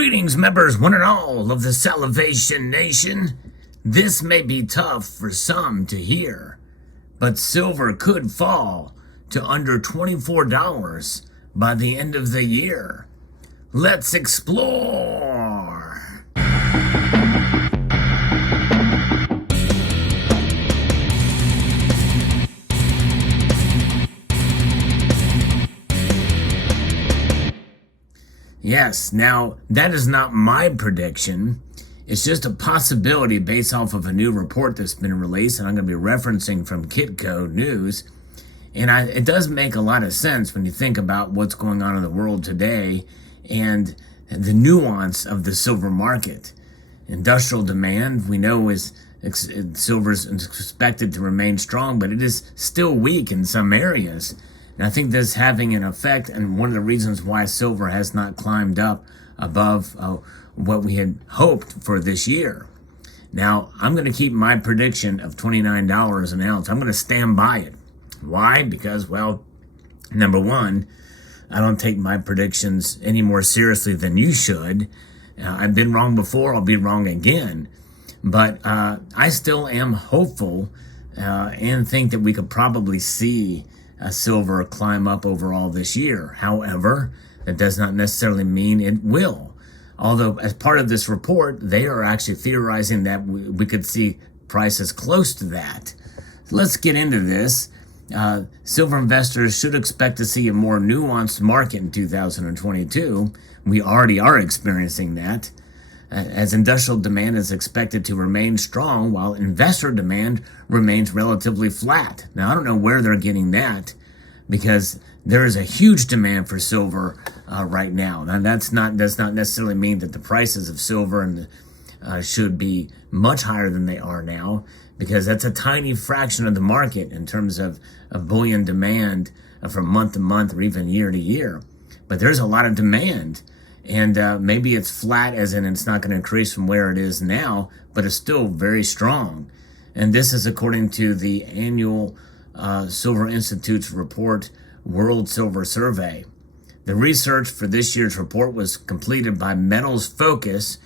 Greetings, members, one and all of the Salivation Nation. This may be tough for some to hear, but silver could fall to under $24 by the end of the year. Let's explore. Yes, now that is not my prediction. It's just a possibility based off of a new report that's been released, and I'm going to be referencing from Kitco News. And it does make a lot of sense when you think about what's going on in the world today and the nuance of the silver market. Industrial demand, we know, silver is expected to remain strong, but it is still weak in some areas. And I think this is having an effect, and one of the reasons why silver has not climbed up above what we had hoped for this year. Now, I'm going to keep my prediction of $29 an ounce. I'm going to stand by it. Why? Because, well, number one, I don't take my predictions any more seriously than you should. I've been wrong before. I'll be wrong again. But I still am hopeful and think that we could probably see silver climb up overall this year. However, that does not necessarily mean it will. Although, as part of this report, they are actually theorizing that we could see prices close to that. So let's get into this. Silver investors should expect to see a more nuanced market in 2022. We already are experiencing that, as industrial demand is expected to remain strong while investor demand remains relatively flat. Now, I don't know where they're getting that, because there is a huge demand for silver right now. Now, does not necessarily mean that the prices of silver should be much higher than they are now, because that's a tiny fraction of the market in terms of bullion demand from month to month or even year to year. But there's a lot of demand, and maybe it's flat, as in it's not going to increase from where it is now, but it's still very strong. And this is according to the annual Silver Institute's report, World Silver Survey. The research for this year's report was completed by Metals Focus.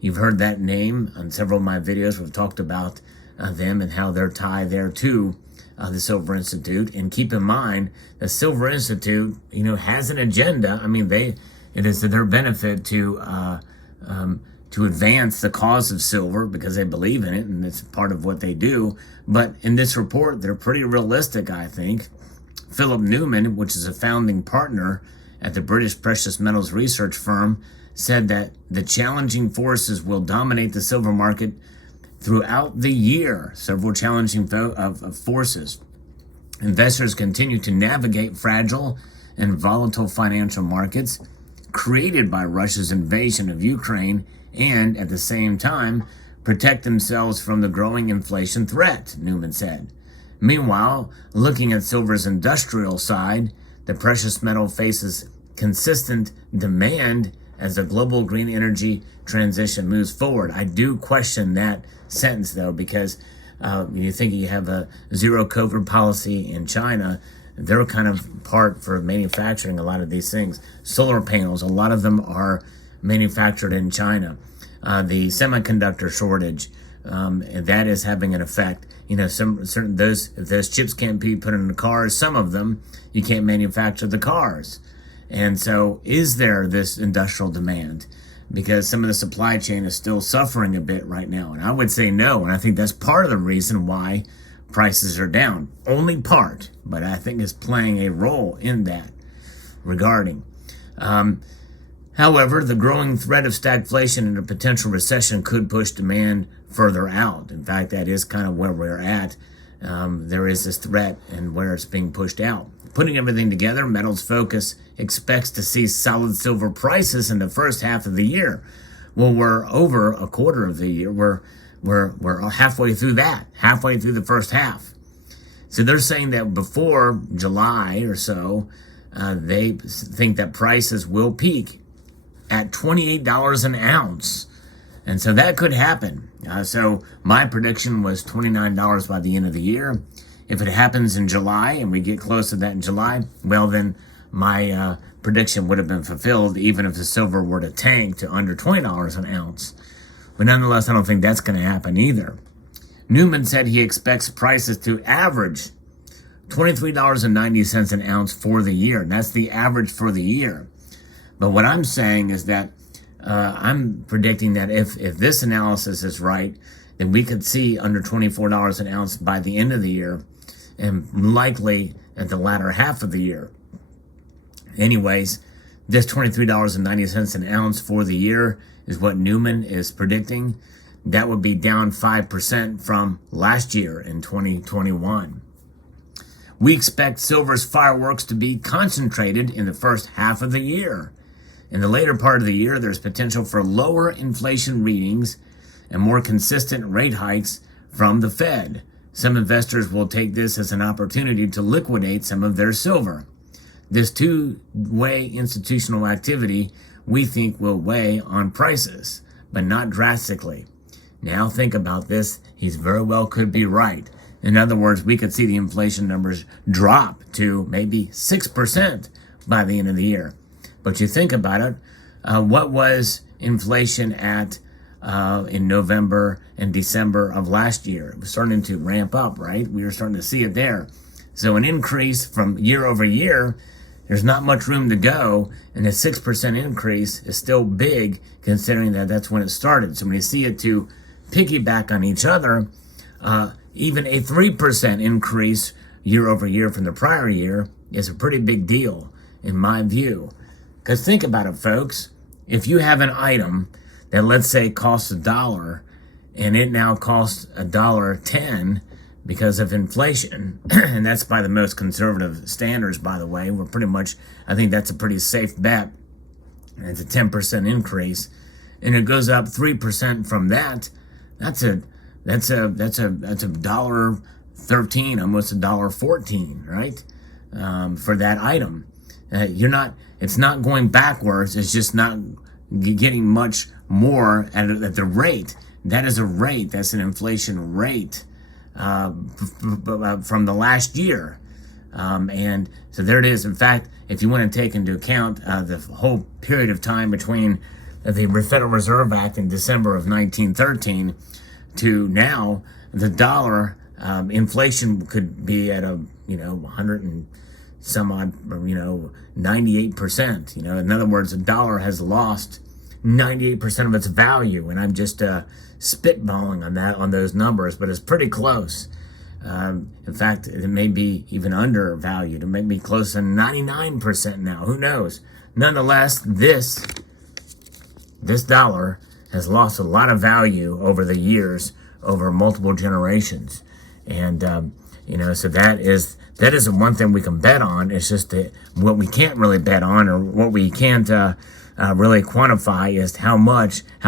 You've heard that name on several of my videos. We've talked about them and how they're tied there to the Silver Institute. And keep in mind, the Silver Institute, has an agenda. I mean, it is to their benefit to advance the cause of silver because they believe in it, and it's part of what they do. But in this report, they're pretty realistic, I think. Philip Newman, which is a founding partner at the British precious metals research firm, said that the challenging forces will dominate the silver market throughout the year. Several challenging forces. Investors continue to navigate fragile and volatile financial markets created by Russia's invasion of Ukraine, and at the same time protect themselves from the growing inflation threat, Newman said. Meanwhile, looking at silver's industrial side, the precious metal faces consistent demand as the global green energy transition moves forward. I do question that sentence, though, because you think you have a zero COVID policy in China. They're kind of part for manufacturing a lot of these things. Solar panels, a lot of them are manufactured in China. The semiconductor shortage, that is having an effect. If those chips can't be put in the cars, some of them, you can't manufacture the cars. And so is there this industrial demand? Because some of the supply chain is still suffering a bit right now. And I would say no. And I think that's part of the reason why prices are down. Only part, but I think it's playing a role in that regarding. However, the growing threat of stagflation and a potential recession could push demand further out. In fact, that is kind of where we're at. There is this threat and where it's being pushed out. Putting everything together, Metals Focus expects to see solid silver prices in the first half of the year. Well, we're over a quarter of the year. We're halfway through that, halfway through the first half. So they're saying that before July or so, they think that prices will peak at $28 an ounce. And so that could happen. So my prediction was $29 by the end of the year. If it happens in July and we get close to that in July, well, then my prediction would have been fulfilled even if the silver were to tank to under $20 an ounce. But nonetheless, I don't think that's going to happen either. Newman said he expects prices to average $23.90 an ounce for the year. And that's the average for the year. But what I'm saying is that I'm predicting that if this analysis is right, then we could see under $24 an ounce by the end of the year, and likely at the latter half of the year. Anyways, this $23.90 an ounce for the year is what Newman is predicting. That would be down 5% from last year in 2021. We expect silver's fireworks to be concentrated in the first half of the year. In the later part of the year, there's potential for lower inflation readings and more consistent rate hikes from the Fed. Some investors will take this as an opportunity to liquidate some of their silver. This two-way institutional activity, we think, will weigh on prices, but not drastically. Now think about this. He's very well could be right. In other words, we could see the inflation numbers drop to maybe 6% by the end of the year. But you think about it, what was inflation at in November and December of last year? It was starting to ramp up, right? We were starting to see it there. So an increase from year over year, there's not much room to go, and a 6% increase is still big considering that that's when it started. So when you see it to piggyback on each other, even a 3% increase year over year from the prior year is a pretty big deal in my view. Because think about it, folks. If you have an item that, let's say, costs $1 and it now costs $1.10 because of inflation, and that's by the most conservative standards, by the way, we're pretty much, I think that's a pretty safe bet. It's a 10% increase, and it goes up 3% from that. That's a $1.13, almost $1.14, right? For that item. It's not going backwards. It's just not getting much more at the rate. That is a rate. That's an inflation rate from the last year. And so there it is. In fact, if you want to take into account the whole period of time between the Federal Reserve Act in December of 1913 to now, the dollar inflation could be at 100 and some odd, 98%. In other words, the dollar has lost 98% of its value, and I'm just spitballing on those numbers, but it's pretty close. In fact, it may be even undervalued. It may be close to 99% now. Who knows? Nonetheless, this dollar has lost a lot of value over the years, over multiple generations, and so that is one thing we can bet on. It's just that what we can't really bet on, or what we can't really quantify, is how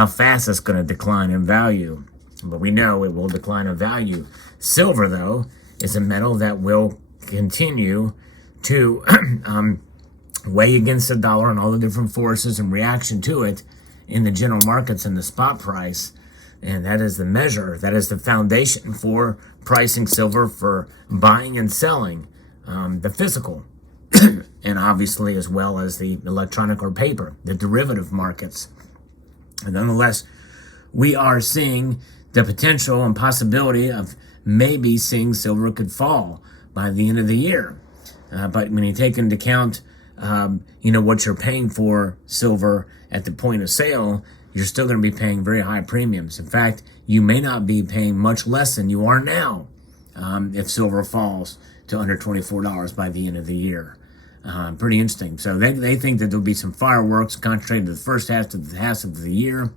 fast it's going to decline in value. But we know it will decline in value. Silver, though, is a metal that will continue to weigh against the dollar and all the different forces in reaction to it in the general markets and the spot price. And that is the measure, that is the foundation for pricing silver, for buying and selling the physical, and obviously as well as the electronic or paper, the derivative markets. And nonetheless, we are seeing the potential and possibility of maybe seeing silver could fall by the end of the year. But when you take into account, what you're paying for silver at the point of sale, you're still going to be paying very high premiums. In fact, you may not be paying much less than you are now if silver falls to under $24 by the end of the year. Pretty interesting. So they think that there'll be some fireworks concentrated to the first half of the year.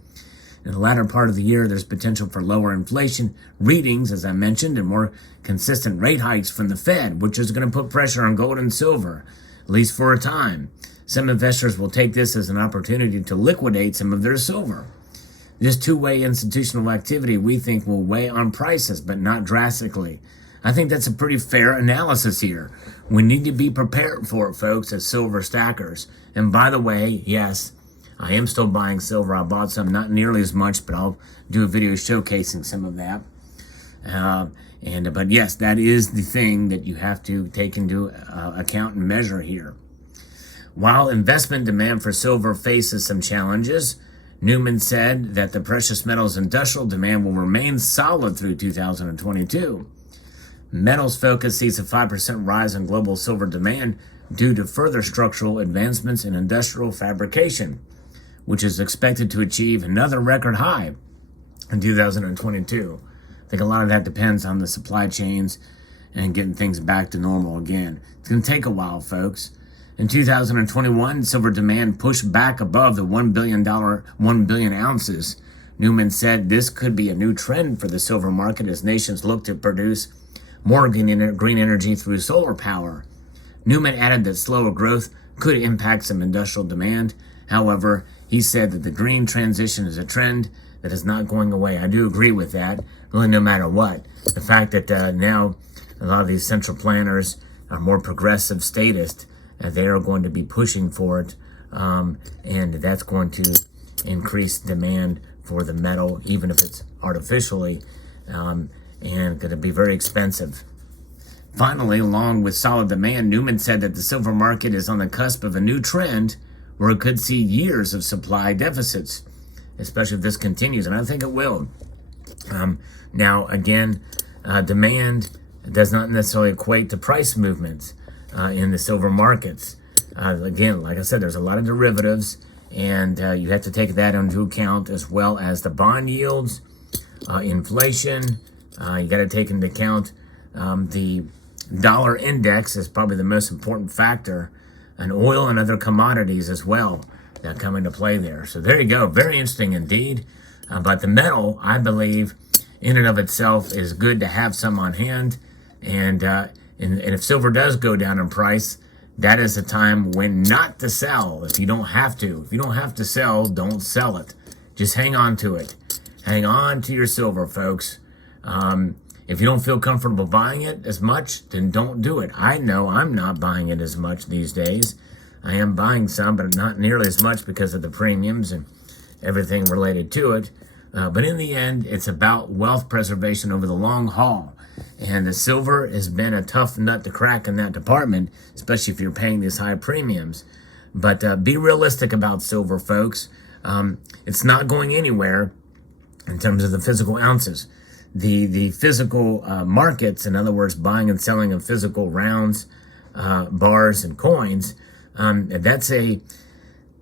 In the latter part of the year, there's potential for lower inflation readings, as I mentioned, and more consistent rate hikes from the Fed, which is going to put pressure on gold and silver, at least for a time. Some investors will take this as an opportunity to liquidate some of their silver. This two-way institutional activity, we think, will weigh on prices, but not drastically. I think that's a pretty fair analysis here. We need to be prepared for it, folks, as silver stackers. And by the way, yes, I am still buying silver. I bought some, not nearly as much, but I'll do a video showcasing some of that. But yes, that is the thing that you have to take into account and measure here. While investment demand for silver faces some challenges, Newman said that the precious metals industrial demand will remain solid through 2022. Metals Focus sees a 5% rise in global silver demand due to further structural advancements in industrial fabrication, which is expected to achieve another record high in 2022. I think a lot of that depends on the supply chains and getting things back to normal again. It's going to take a while, folks. In 2021, silver demand pushed back above the $1 billion ounces. Newman said this could be a new trend for the silver market as nations look to produce more green energy through solar power. Newman added that slower growth could impact some industrial demand. However, he said that the green transition is a trend that is not going away. I do agree with that, really, no matter what. The fact that now a lot of these central planners are more progressive statist, they are going to be pushing for it, and that's going to increase demand for the metal, even if it's artificially, and going to be very expensive. Finally, along with solid demand, Newman said that the silver market is on the cusp of a new trend where it could see years of supply deficits, especially if this continues, and I think it will. Now, again, demand does not necessarily equate to price movements in the silver markets. Again, like I said, there's a lot of derivatives, and you have to take that into account, as well as the bond yields, inflation. You got to take into account the dollar index is probably the most important factor, and oil and other commodities as well that come into play there. So there you go. Very interesting indeed. But the metal, I believe, in and of itself is good to have some on hand. And if silver does go down in price, that is a time when not to sell if you don't have to. If you don't have to sell, don't sell it. Just hang on to it. Hang on to your silver, folks. If you don't feel comfortable buying it as much, then don't do it. I know I'm not buying it as much these days. I am buying some, but not nearly as much because of the premiums and everything related to it. But in the end, it's about wealth preservation over the long haul. And the silver has been a tough nut to crack in that department, especially if you're paying these high premiums. But be realistic about silver, folks. It's not going anywhere in terms of the physical ounces. The physical markets, in other words, buying and selling of physical rounds, bars, and coins, that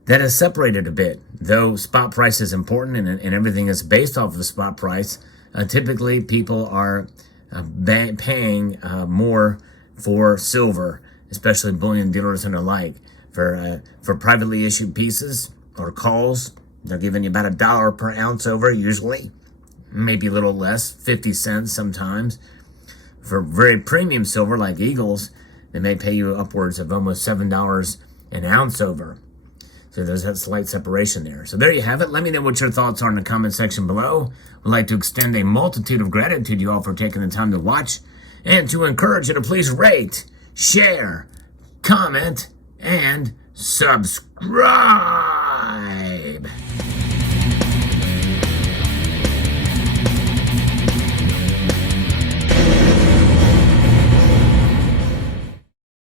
is separated a bit. Though spot price is important and everything is based off of spot price, typically people are paying more for silver, especially bullion dealers and the like. For privately issued pieces or calls, they're giving you about $1 per ounce over usually. Maybe a little less, 50 cents sometimes. For very premium silver like Eagles, they may pay you upwards of almost $7 an ounce over. So there's that slight separation there. So there you have it. Let me know what your thoughts are in the comment section below. I'd like to extend a multitude of gratitude to you all for taking the time to watch, and to encourage you to please rate, share, comment, and subscribe.